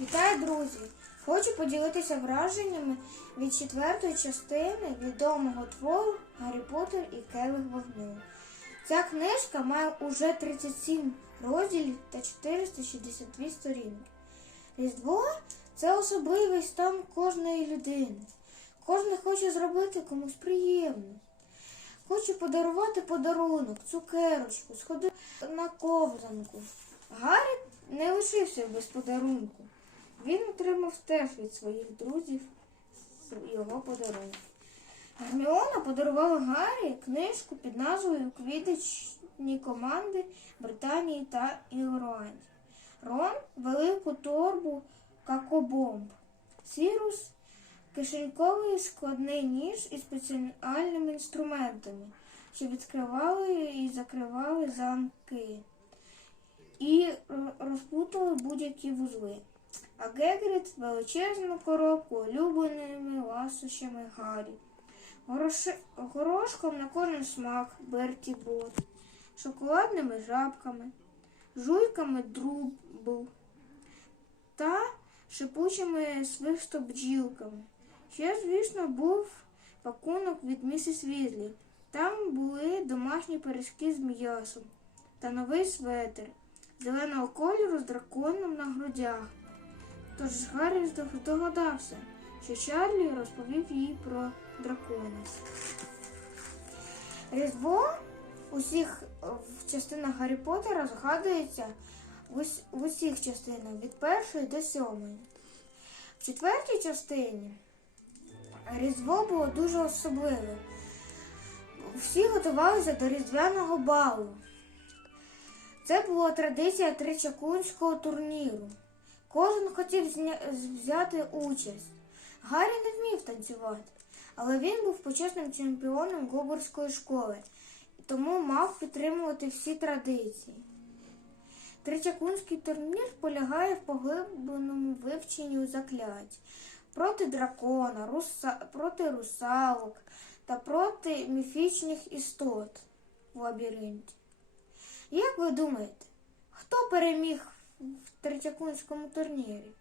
Вітаю, друзі! Хочу поділитися враженнями від четвертої частини відомого твору Гаррі Поттер і Келих вогню. Ця книжка має уже 37 розділів та 462 сторінки. Різдво це особливий стан кожної людини. Кожен хоче зробити комусь приємно. Хоче подарувати подарунок, цукерочку, сходити на ковзанку. Гаррі не лишився без подарунку. Він отримав теж від своїх друзів його подарунок. Герміона подарувала Гаррі книжку під назвою Квідичні команди Британії та Ірландії. Рон велику торбу какобомб. Сірус кишеньковий складний ніж із спеціальними інструментами, що відкривали і закривали замки і р- розплутали будь-які вузли. А Гегрід величезну коробку улюбленими ласощами Гаррі. Гороши- Горошком на кожен смак Берті Бот, шоколадними жабками, жуйками друбл та шипучими свистобджілками. Ще, звісно, був пакунок від місіс Візлі. Там були домашні пиріжки з м'ясом та новий светр зеленого кольору з драконом на грудях. Тож Гаррі здогадався, що Чарлі розповів їй про дракона. Різдво усіх е, в частинах Гаррі Поттера згадується в усіх частинах від першої до сьомої. В четвертій частині Різдво було дуже особливе. Всі готувалися до різдвяного балу. Це була традиція тричакунського турніру. Кожен хотів взяти участь. Гаррі не вмів танцювати, але він був почесним чемпіоном Гоборської школи, тому мав підтримувати всі традиції. Тричакунський турнір полягає в поглибленому вивченню заклять проти дракона, руса... проти русалок та проти міфічних істот в лабіринті. Як ви думаєте, хто переміг в Третьякунському турнірі?